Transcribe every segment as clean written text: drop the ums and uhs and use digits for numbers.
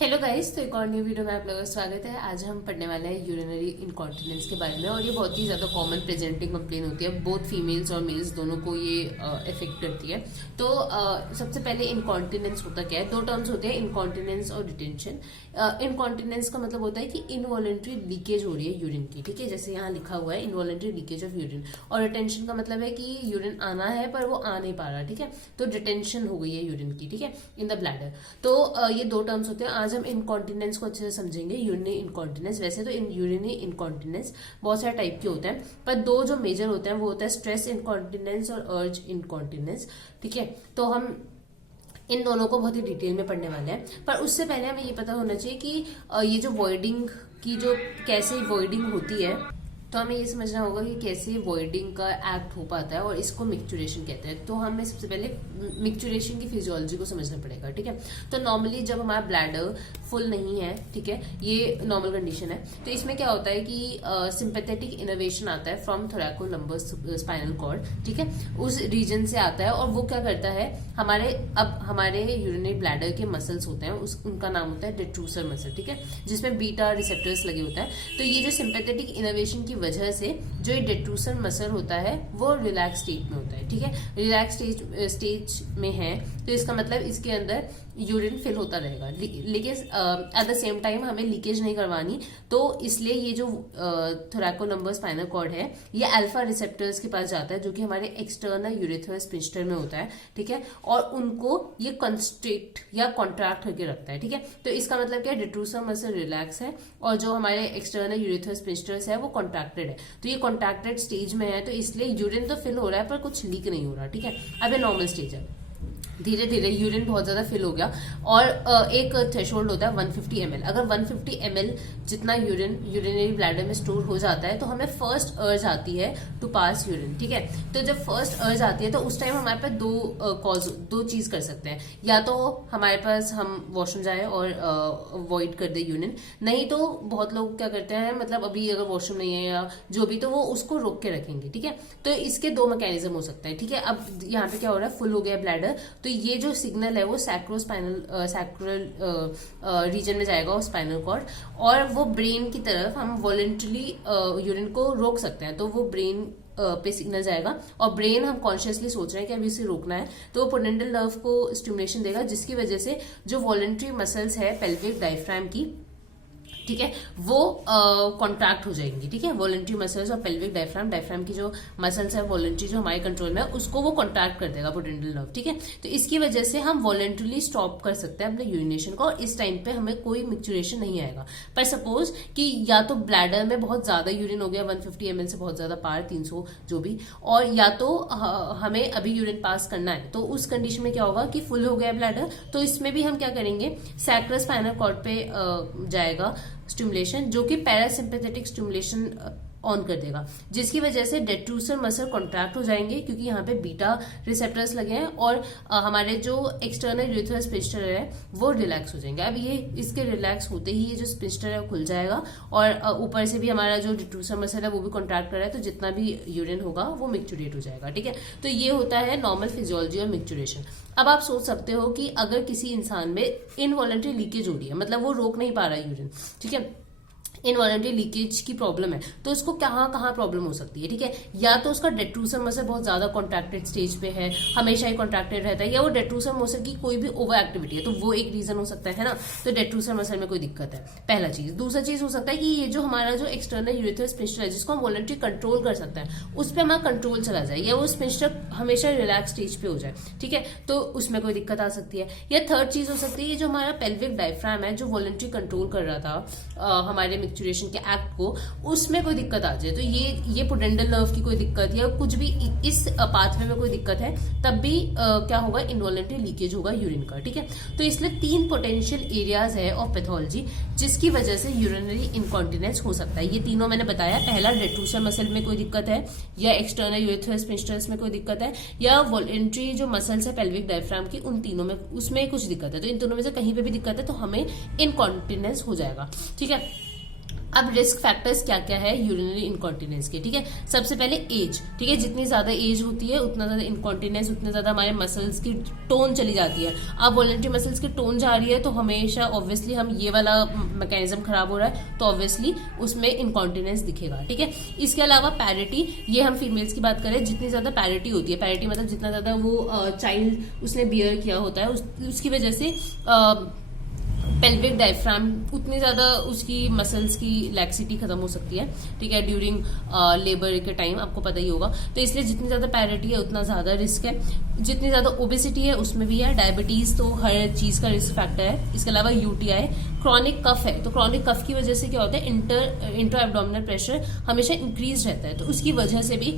Hello guys, तो एक और न्यू वीडियो में आप लोगों का स्वागत है। आज हम पढ़ने वाले हैं यूरिनरी इनकॉन्टिनेंस के बारे में। और ये बहुत ही ज़्यादा कॉमन प्रेजेंटिंग कंप्लेन होती है, बोथ फीमेल्स और मेल्स दोनों को ये इफेक्ट करती है। तो सबसे पहले इनकॉन्टिनेंस होता क्या है? दो टर्म्स होते हैं, इनकॉन्टिनेंस और डिटेंशन। इनकॉन्टिनेंस का मतलब होता है कि इनवॉलेंट्री लीकेज हो रही है यूरिन की, ठीक है, जैसे यहाँ लिखा हुआ है इनवॉलेंट्री लीकेज ऑफ यूरिन। और डिटेंशन का मतलब है कि यूरिन आना है पर वो आ नहीं पा रहा, ठीक है, तो डिटेंशन हो गई है यूरिन की, ठीक है, इन द ब्लैडर। तो ये दो टर्म्स होते हैं। आज हम इनकॉन्टिनेंस को अच्छे से समझेंगे। यूरिनरी इनकॉन्टिनेंस, वैसे तो यूरिनरी इनकॉन्टिनेंस बहुत सारे टाइप के होते हैं, पर दो जो मेजर होते हैं वो होता है स्ट्रेस इनकॉन्टिनेंस और अर्ज इनकॉन्टिनेंस, ठीक है। तो हम इन दोनों को बहुत ही डिटेल में पढ़ने वाले हैं। पर उससे पहले हमें ये पता होना चाहिए कि ये जो वॉइडिंग की जो कैसे वॉइडिंग होती है, तो हमें ये समझना होगा कि कैसे वॉइडिंग का एक्ट हो पाता है, और इसको मिक्चुरेशन कहते हैं। तो हमें सबसे पहले मिक्चुरेशन की फिजियोलॉजी को समझना पड़ेगा, ठीक है। तो नॉर्मली जब हमारा ब्लैडर फुल नहीं है, ठीक है, ये नॉर्मल कंडीशन है, तो इसमें क्या होता है कि सिंपैथेटिक इनोवेशन आता है फ्रॉम थोरैकोलम्बर स्पाइनल कॉर्ड, ठीक है, उस रीजन से आता है। और वो क्या करता है, हमारे यूरिनरी ब्लैडर के मसल्स होते हैं, उनका नाम होता है डेट्रूसर मसल, ठीक है, जिसमें बीटा रिसेप्टर्स लगे होते हैं। तो ये जो सिंपैथेटिक इनोवेशन की वजह से जो ये डेट्रूसर मसल होता है वो रिलैक्स स्टेट में होता है, ठीक है, रिलैक्स स्टेज में है। तो इसका मतलब इसके अंदर यूरिन फिल होता रहेगा, लेकिन एट द सेम टाइम हमें लीकेज नहीं करवानी। तो इसलिए ये जो थोरैकोलम्बर स्पाइनल कॉर्ड है, ये अल्फा रिसेप्टर्स के पास जाता है, जो कि हमारे एक्सटर्नल यूरेथ्रल स्फिंक्टर में होता है, ठीक है, और उनको ये कंस्ट्रिक्ट या कॉन्ट्रैक्ट करके रखता है, ठीक है। तो इसका मतलब क्या है, डेट्रूसर मसल रिलैक्स है और जो हमारे एक्सटर्नल यूरेथ्रल स्फिंक्टर्स है वो कॉन्ट्रैक्टेड है। तो ये कॉन्ट्रैक्टेड स्टेज में है, तो इसलिए यूरिन तो फिल हो रहा है पर कुछ लीक नहीं हो रहा, ठीक है। अब ये नॉर्मल स्टेज है। धीरे धीरे यूरिन बहुत ज्यादा फिल हो गया और एक थ्रेशोल्ड होता है 150 ml। अगर 150 ml जितना यूरिनरी ब्लैडर में स्टोर हो जाता है, तो हमें फर्स्ट अर्ज आती है टू पास यूरिन, ठीक है। तो जब फर्स्ट अर्ज आती है तो उस टाइम हमारे पास दो चीज कर सकते हैं। या तो हमारे पास हम वॉशरूम जाए और वॉइड कर दे यूरिन, नहीं तो बहुत लोग क्या करते हैं, मतलब अभी अगर वॉशरूम नहीं है या जो भी, तो वो उसको रोक के रखेंगे, ठीक है। तो इसके दो मैकेनिज्म हो सकते हैं, ठीक है। अब यहाँ पे क्या हो रहा है, फुल हो गया ब्लैडर, तो ये जो सिग्नल है वो सैक्रल रीजन में जाएगा और स्पाइनल कॉर्ड, और वो ब्रेन की तरफ हम वॉलेंटरली यूरिन को रोक सकते हैं। तो वो ब्रेन पे सिग्नल जाएगा और ब्रेन, हम कॉन्शियसली सोच रहे हैं कि अभी इसे रोकना है, तो वो पोडेंटल नर्व को स्टिमुलेशन देगा, जिसकी वजह से जो वॉलेंट्री मसल्स है पेल्विक डायफ्राम की, ठीक है, वो कॉन्ट्रैक्ट हो जाएंगी, ठीक है। वॉलेंट्री मसल्स और पेल्विक डायफ्राम की जो मसल्स है वॉलेंट्री, जो हमारे कंट्रोल में है, उसको वो कॉन्ट्रैक्ट कर देगा पोडेंटल नर्व, ठीक है। तो इसकी वजह से हम वॉलेंट्रीली स्टॉप कर सकते हैं अपने यूरिनेशन को, और इस टाइम पे हमें कोई मिक्चुरेशन नहीं आएगा। पर सपोज कि या तो ब्लैडर में बहुत ज्यादा यूरिन हो गया, 150 ml से बहुत ज्यादा पार, 300 जो भी, और या तो हमें अभी यूरिन पास करना है, तो उस कंडीशन में क्या होगा कि फुल हो गया ब्लैडर, तो इसमें भी हम क्या करेंगे, सैक्रल स्पाइनल कॉर्ड पे जाएगा स्टिमुलेशन, जो कि पैरासिम्पैथेटिक स्टिमुलेशन ऑन कर देगा, जिसकी वजह से डेट्रूसर मसल कॉन्ट्रैक्ट हो जाएंगे, क्योंकि यहाँ पे बीटा रिसेप्टर्स लगे हैं, और हमारे जो एक्सटर्नल यूरेथ्रल स्फिंक्टर है वो रिलैक्स हो जाएंगे। अब ये इसके रिलैक्स होते ही ये जो स्फिंक्टर है खुल जाएगा, और ऊपर से भी हमारा जो डेट्रूसर मसल है वो भी कॉन्ट्रैक्ट कर रहा है, तो जितना भी यूरिन होगा वो मिक्चुरेट हो जाएगा, ठीक है। तो ये होता है नॉर्मल फिजियोलॉजी और मिक्चुरेशन। अब आप सोच सकते हो कि अगर किसी इंसान में इनवॉलेंट्री लीकेज हो रही है, मतलब वो रोक नहीं पा रहा यूरिन, ठीक है, इनवॉलेंट्री लीकेज की प्रॉब्लम है, तो उसको कहाँ प्रॉब्लम हो सकती है, ठीक है। या तो उसका डेट्रूसर मसल बहुत ज्यादा कॉन्ट्रैक्टेड स्टेज पे है, हमेशा ही कॉन्ट्रैक्टेड रहता है, या वो डेट्रूसर मसल की कोई भी ओवर एक्टिविटी है, तो वो एक रीजन हो सकता है ना। तो डेट्रूसर मसल में कोई दिक्कत है, पहला चीज। दूसरा चीज हो सकता है कि ये जो हमारा जो एक्सटर्नल यूरेथ्रल स्फिंक्टर है, जिसको हम वॉलेंट्री कंट्रोल कर सकते हैं, उस पर हमारा कंट्रोल चला जाए, या वो स्फिंक्टर हमेशा रिलैक्स स्टेज पे हो जाए, ठीक है, तो उसमें कोई दिक्कत आ सकती है। या थर्ड चीज हो सकती है, ये जो हमारा पेल्विक डायफ्राम है, जो वॉलेंट्री कंट्रोल कर रहा था हमारे मिक्चुरेशन के एक्ट को, उसमें कोई दिक्कत आ जाए, तो ये पोडेंटल नर्व की कोई दिक्कत या कुछ भी इस पाथवे में कोई दिक्कत है, तब भी क्या होगा, इनवॉलेंट्री लीकेज होगा यूरिन का, ठीक है। तो इसलिए 3 पोटेंशियल एरियाज है ऑफ पैथोलॉजी जिसकी वजह से यूरिनरी इनकॉन्टिनेंस हो सकता है। ये तीनों मैंने बताया, पहला डेट्रूसर मसल में कोई दिक्कत है, या एक्सटर्नल यूरेथ्रल स्फिंक्टर्स में कोई दिक्कत है, या वॉलेंट्री जो मसल्स है पेल्विक डायफ्राम की, उन तीनों में उसमें कुछ दिक्कत है। तो इन दोनों में से कहीं पे भी दिक्कत है तो हमें इनकॉन्टिनेंस हो जाएगा, ठीक है। अब रिस्क फैक्टर्स क्या क्या है यूरिनरी इनकॉन्टिनेंस के, ठीक है। सबसे पहले एज, ठीक है, जितनी ज्यादा एज होती है उतना ज्यादा इनकॉन्टिनेंस, उतने ज्यादा हमारे मसल्स की टोन चली जाती है। अब वॉलेंट्री मसल्स की टोन जा रही है तो हमेशा ऑब्वियसली हम ये वाला मैकेनिज्म खराब हो रहा है तो ऑब्वियसली उसमें इनकॉन्टिनेंस दिखेगा, ठीक है। इसके अलावा पैरिटी, ये हम फीमेल्स की बात करें, जितनी ज्यादा पैरिटी होती है, पैरिटी मतलब जितना ज्यादा वो चाइल्ड उसने बियर किया होता है उसकी वजह से पेल्विक डायफ्राम, उतनी ज्यादा उसकी मसल्स की लैक्सिटी खत्म हो सकती है, ठीक है, ड्यूरिंग लेबर के टाइम, आपको पता ही होगा। तो इसलिए जितनी ज्यादा पैरिटी है उतना ज्यादा रिस्क है। जितनी ज्यादा ओबेसिटी है उसमें भी है, डायबिटीज तो हर चीज का रिस्क फैक्टर है। इसके अलावा यूटीआई, क्रॉनिक कफ है, तो क्रॉनिक कफ की वजह से क्या होता है, इंटर एब्डोमिनल प्रेशर हमेशा इंक्रीज रहता है, तो उसकी वजह से भी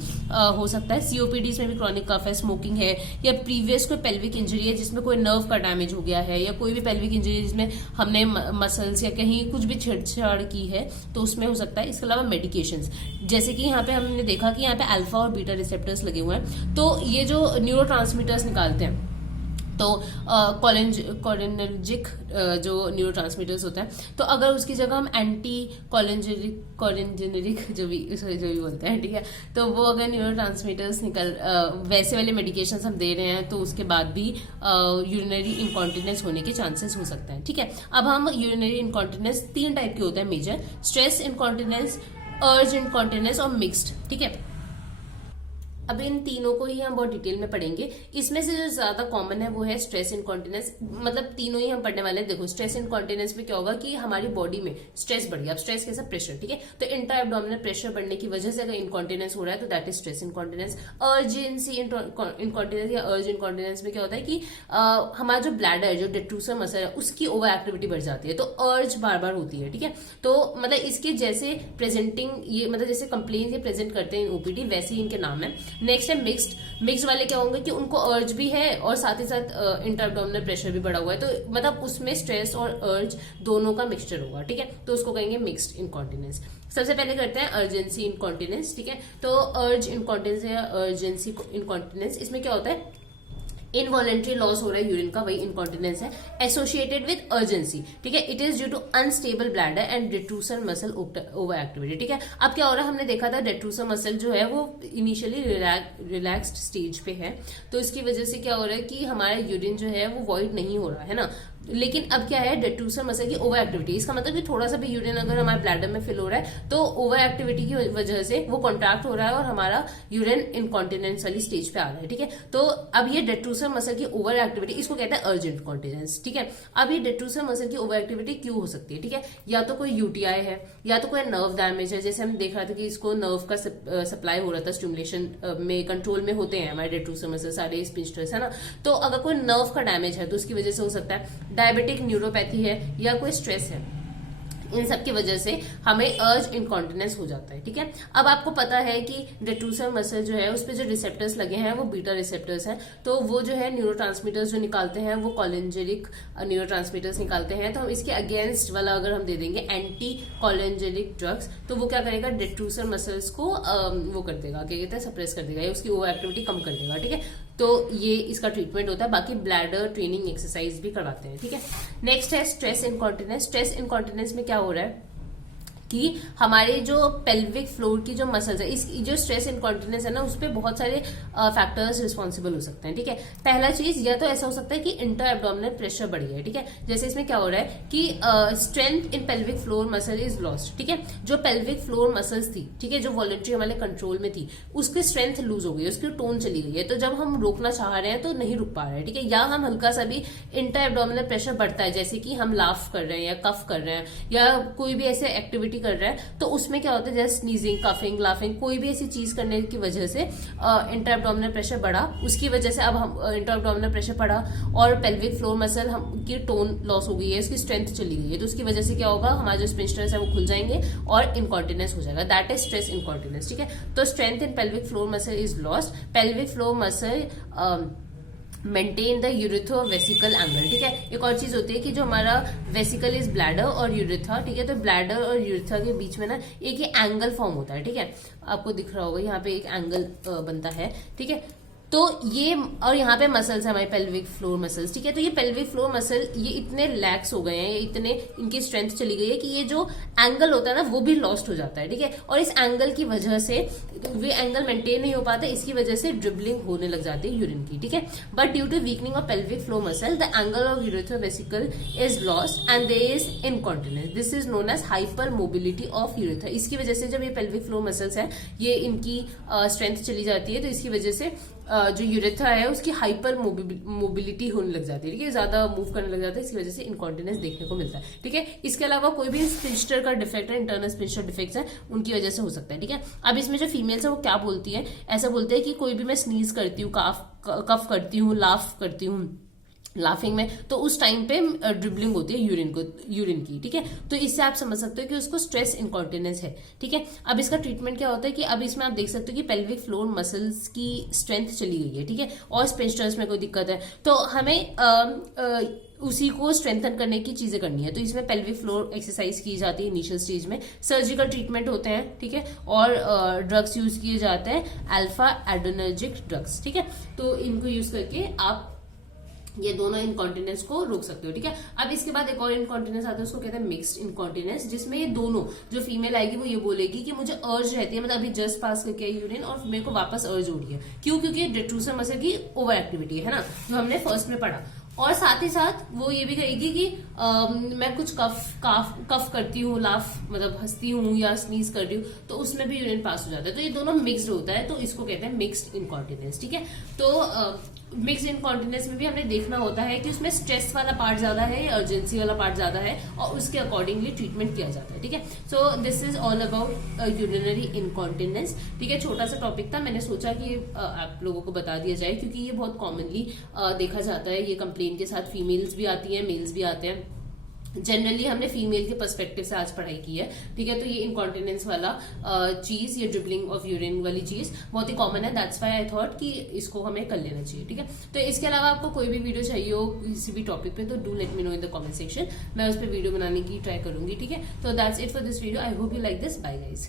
हो सकता है। सीओपीडीज में भी क्रॉनिक कफ है, स्मोकिंग है, या प्रीवियस कोई पेल्विक इंजरी है जिसमें कोई नर्व का डैमेज हो गया है, या कोई भी पेल्विक इंजरी जिसमें हमने मसल्स या कहीं कुछ भी छेड़छाड़ की है तो उसमें हो सकता है। इसके अलावा मेडिकेशंस, जैसे कि यहाँ पे हमने देखा कि यहाँ पे अल्फा और बीटा रिसेप्टर्स लगे हुए हैं, तो ये जो न्यूरोट्रांसमीटर्स निकालते हैं, तो कोलिनर्जिक जो न्यूरोट्रांसमीटर्स होता है, तो अगर उसकी जगह हम एंटी कोलिनर्जिक जो भी बोलते हैं, ठीक है, तो वो अगर न्यूरोट्रांसमीटर्स वैसे वाले मेडिकेशंस हम दे रहे हैं तो उसके बाद भी यूरिनरी इनकॉन्टिनेंस होने के चांसेस हो सकते हैं, ठीक है। अब हम यूरिनरी इनकॉन्टिनेंस 3 टाइप के होते हैं मेजर, स्ट्रेस इनकॉन्टिनेंस, अर्ज इनकॉन्टिनेंस और मिक्स्ड, ठीक है। अब इन तीनों को ही हम बहुत डिटेल में पढ़ेंगे। इसमें से जो ज्यादा कॉमन है वो है स्ट्रेस इनकॉन्टिनेंस, मतलब तीनों ही हम पढ़ने वाले हैं। देखो स्ट्रेस इनकॉन्टिनेंस में क्या होगा कि हमारी बॉडी में स्ट्रेस बढ़ गया। अब स्ट्रेस कैसा, प्रेशर, ठीक है, तो इंट्रा एब्डोमिनल प्रेशर बढ़ने की वजह से अगर इनकॉन्टिनेंस हो रहा है तो that is stress incontinence. Urgency incontinence या अर्ज इनकॉन्टिनेंस में क्या होता है कि हमारा जो ब्लैडर, जो डेट्रूसर मसल है, उसकी ओवर एक्टिविटी बढ़ जाती है, तो अर्ज बार बार होती है, ठीक है। तो मतलब इसके जैसे प्रेजेंटिंग, ये मतलब जैसे कंप्लेन ये प्रेजेंट करते हैं ओपीडी, वैसे ही इनके नाम है। नेक्स्ट है मिक्स्ड वाले क्या होंगे कि उनको अर्ज भी है और साथ ही साथ इंटरएब्डोमिनल प्रेशर भी बढ़ा हुआ है, तो मतलब उसमें स्ट्रेस और अर्ज दोनों का मिक्सचर होगा, ठीक है, तो उसको कहेंगे मिक्स्ड इनकॉन्टिनेंस। सबसे पहले करते हैं अर्जेंसी इनकॉन्टिनेंस, ठीक है। तो अर्ज इनकॉन्टिनेंस या अर्जेंसी इनकॉन्टिनेंस, इसमें क्या होता है, इनवॉलेंट्री लॉस हो रहा है यूरिन का, वही इनकॉन्टिनेंस है, एसोसिएटेड विद अर्जेंसी, ठीक है। It is due to unstable bladder and detrusor muscle over activity, ठीक है। अब क्या हो रहा है, हमने देखा था डेट्रूसर मसल जो है वो इनिशियली रिलैक्स्ड स्टेज पे है, तो इसकी वजह से क्या हो रहा है कि हमारा यूरिन जो है वो वॉइड नहीं हो रहा है ना। लेकिन अब क्या है, डेट्रूसर मसल की ओवर एक्टिविटी, इसका मतलब कि थोड़ा सा भी यूरिन अगर हमारे ब्लैडर में फिल हो रहा है तो ओवर एक्टिविटी की वजह से वो कॉन्ट्रैक्ट हो रहा है और हमारा यूरिन इनकॉन्टिनेंस वाली स्टेज पे आ रहा है, ठीक है। तो अब ये डेट्रूसर मसल की ओवर एक्टिविटी, इसको कहते हैं अर्ज इनकॉन्टिनेंस, ठीक है। अब ये डेट्रूसर मसल की ओवर एक्टिविटी क्यों हो सकती है, ठीक है, या तो कोई यूटीआई है, या तो कोई नर्व डैमेज है, जैसे हम देख रहा था कि इसको नर्व का सप्लाई हो रहा था, स्टिमुलेशन में कंट्रोल में होते हैं हमारे डेट्रूसर मसल, सारे स्पिंस्टर्स है ना। तो अगर कोई नर्व का डैमेज है तो उसकी वजह से हो सकता है। डायबिटिक न्यूरोपैथी है या कोई स्ट्रेस है, इन सब की वजह से हमें अर्ज इनकॉन्टिनेंस हो जाता है, ठीक है। अब आपको पता है कि डेट्रूसर मसल जो है उस पे जो रिसेप्टर्स लगे हैं वो बीटा रिसेप्टर्स हैं, तो वो जो है न्यूरोट्रांसमीटर्स जो निकालते हैं वो कोलिनर्जिक न्यूरोट्रांसमीटर्स निकालते हैं। तो हम इसके अगेंस्ट वाला अगर हम दे देंगे एंटी कोलिनर्जिक ड्रग्स, तो वो क्या करेगा, डेट्रूसर मसल्स को वो कर देगा, क्या कहते हैं, सप्रेस कर देगा, या उसकी ओवर एक्टिविटी कम कर देगा, ठीक है। तो ये इसका ट्रीटमेंट होता है। बाकी ब्लैडर ट्रेनिंग एक्सरसाइज भी करवाते हैं, ठीक है। नेक्स्ट है स्ट्रेस इनकॉन्टिनेंस। स्ट्रेस इनकॉन्टिनेंस में क्या हो रहा है कि हमारे जो पेल्विक फ्लोर की जो मसल्स है, इस जो स्ट्रेस इनकॉन्टिनेंस है ना, उस पर बहुत सारे फैक्टर्स रिस्पॉन्सिबल हो सकते हैं, ठीक है। पहला चीज या तो ऐसा हो सकता है कि इंटर एब्डोमिनल प्रेशर बढ़ गया है, ठीक है। जैसे इसमें क्या हो रहा है कि strength in pelvic floor muscle is lost, ठीक है। जो पेल्विक फ्लोर मसल्स थी, ठीक है, जो वॉलेंट्री हमारे कंट्रोल में थी, उसकी स्ट्रेंथ लूज हो गई है, उसकी टोन चली गई है, तो जब हम रोकना चाह रहे हैं तो नहीं रुक पा रहे हैं, ठीक है। या हम हल्का सा भी इंटर एब्डोमिनल प्रेशर बढ़ता है, जैसे कि हम लाफ कर रहे हैं या कफ कर रहे हैं या कोई भी ऐसे एक्टिविटी कर रहा है, तो उसमें क्या होता है, जैसे स्नीजिंग, कफिंग, लाफिंग, कोई भी ऐसी चीज करने की वजह से इंटर एब्डोमिनल प्रेशर बढ़ा, उसकी वजह से अब हम इंटर एब्डोमिनल प्रेशर बढ़ा और पेल्विक फ्लोर मसल की टोन लॉस हो गई है, उसकी स्ट्रेंथ चली गई है, तो उसकी वजह से क्या होगा, हमारे जो स्पिंस्टर्स है वो खुल जाएंगे और इनकॉन्टिनेंस हो जाएगा, दैट इज स्ट्रेस इनकॉन्टिनेंस, ठीक है। तो strength in pelvic floor muscle is lost, pelvic floor muscle maintain the urethro vesical angle, ठीक है। एक और चीज होती है कि जो हमारा वेसिकल इज ब्लैडर और यूरिथ्रा, ठीक है, तो ब्लैडर और यूरिथ्रा के बीच में ना एक ही एंगल फॉर्म होता है, ठीक है। आपको दिख रहा होगा यहाँ पे एक एंगल बनता है, ठीक है। तो ये, और यहाँ पे मसल्स है हमारे पेल्विक फ्लोर मसल्स, ठीक है। तो ये पेल्विक फ्लोर मसल ये इतने लैक्स हो गए हैं, इतने इनकी स्ट्रेंथ चली गई है कि ये जो एंगल होता है ना वो भी लॉस्ट हो जाता है, ठीक है। और इस एंगल की वजह से वे एंगल मेंटेन नहीं हो पाते, इसकी वजह से ड्रिबलिंग होने लग जाती है यूरिन की, ठीक है। But due to weakening of pelvic floor muscle the angle of urethral vesical is lost and there is incontinence, this is known as hyper mobility of urethra. इसकी वजह से जब ये पेल्विक फ्लोर मसल्स है ये इनकी स्ट्रेंथ चली जाती है, तो इसकी वजह से जो यूरेथ्रा है उसकी हाइपर मोबिलिटी होने लग जाती है, ठीक है, ज्यादा मूव करने लग जाता है, इसकी वजह से इनकॉन्टिनेंस देखने को मिलता है, ठीक है। इसके अलावा कोई भी स्पिंस्टर का डिफेक्ट है, इंटरनल स्पिंस्टर डिफेक्ट्स है, उनकी वजह से हो सकता है, ठीक है। अब इसमें जो फीमेल्स है वो क्या बोलती है, ऐसा बोलते हैं कि कोई भी मैं स्नीज करती हूँ, कफ करती हूँ, लाफ करती हूँ, लाफिंग में, तो उस टाइम पे ड्रिबलिंग होती है यूरिन की, ठीक है। तो इससे आप समझ सकते हो कि उसको स्ट्रेस इनकॉन्टिनेंस है, ठीक है। अब इसका ट्रीटमेंट क्या होता है कि अब इसमें आप देख सकते हो कि पेल्विक फ्लोर मसल्स की स्ट्रेंथ चली गई है, ठीक है, और स्पिंस्टर्स में कोई दिक्कत है, तो हमें उसी को स्ट्रेंथन करने की चीजें करनी है। तो इसमें पेल्विक फ्लोर एक्सरसाइज की जाती है इनिशियल स्टेज में, सर्जिकल ट्रीटमेंट होते हैं, ठीक है, और ड्रग्स यूज किए जाते हैं, अल्फा एड्रेनर्जिक ड्रग्स, ठीक है। तो इनको यूज करके आप ये दोनों इनकॉन्टिनेंस को रोक सकते हो, ठीक है। अब इसके बाद एक और इनकॉन्टिनेंस आता है, उसको कहते हैं मिक्स्ड इनकॉन्टिनेंस, जिसमें ये दोनों, जो फीमेल आएगी वो ये बोलेगी कि मुझे अर्ज रहती है, मतलब अभी जस्ट पास करके आई यूरिन और मेरे को वापस अर्ज हो रही है, क्यों, क्योंकि डेट्रूसर मसल की ओवर एक्टिविटी है ना, जो हमने फर्स्ट में पढ़ा। और साथ ही साथ वो ये भी कहेगी कि मैं कुछ कफ करती हूँ, लाफ मतलब हंसती हूँ या स्नीज कर रही हूँ, तो उसमें भी यूरिन पास हो जाता है। तो ये दोनों मिक्स्ड होता है, तो इसको कहते हैं मिक्स्ड इनकॉन्टिनेंस, ठीक है। तो मिक्स्ड इनकॉन्टिनेंस में भी हमने देखना होता है कि उसमें स्ट्रेस वाला पार्ट ज्यादा है या अर्जेंसी वाला पार्ट ज्यादा है, और उसके अकॉर्डिंगली ट्रीटमेंट किया जाता है, ठीक है। So this is all about urinary incontinence, ठीक है। छोटा सा टॉपिक था, मैंने सोचा कि आप लोगों को बता दिया जाए, क्योंकि ये बहुत कॉमनली देखा जाता है, ये कंप्लेन के साथ फीमेल्स भी आती हैं, मेल्स भी आते हैं। जनरली हमने फीमेल के पर्सपेक्टिव से आज पढ़ाई की है, ठीक है। तो ये इनकॉन्टिनेंस वाला चीज, ये ड्रिबलिंग ऑफ यूरिन वाली चीज बहुत ही कॉमन है, दैट्स व्हाई आई थॉट कि इसको हमें कर लेना चाहिए, ठीक है। तो इसके अलावा आपको कोई भी वीडियो चाहिए हो किसी भी टॉपिक पे, तो do let me know in the comment section, मैं उस पर वीडियो बनाने की ट्राई करूंगी, ठीक है। तो that's it for this video, I hope you like this, bye guys.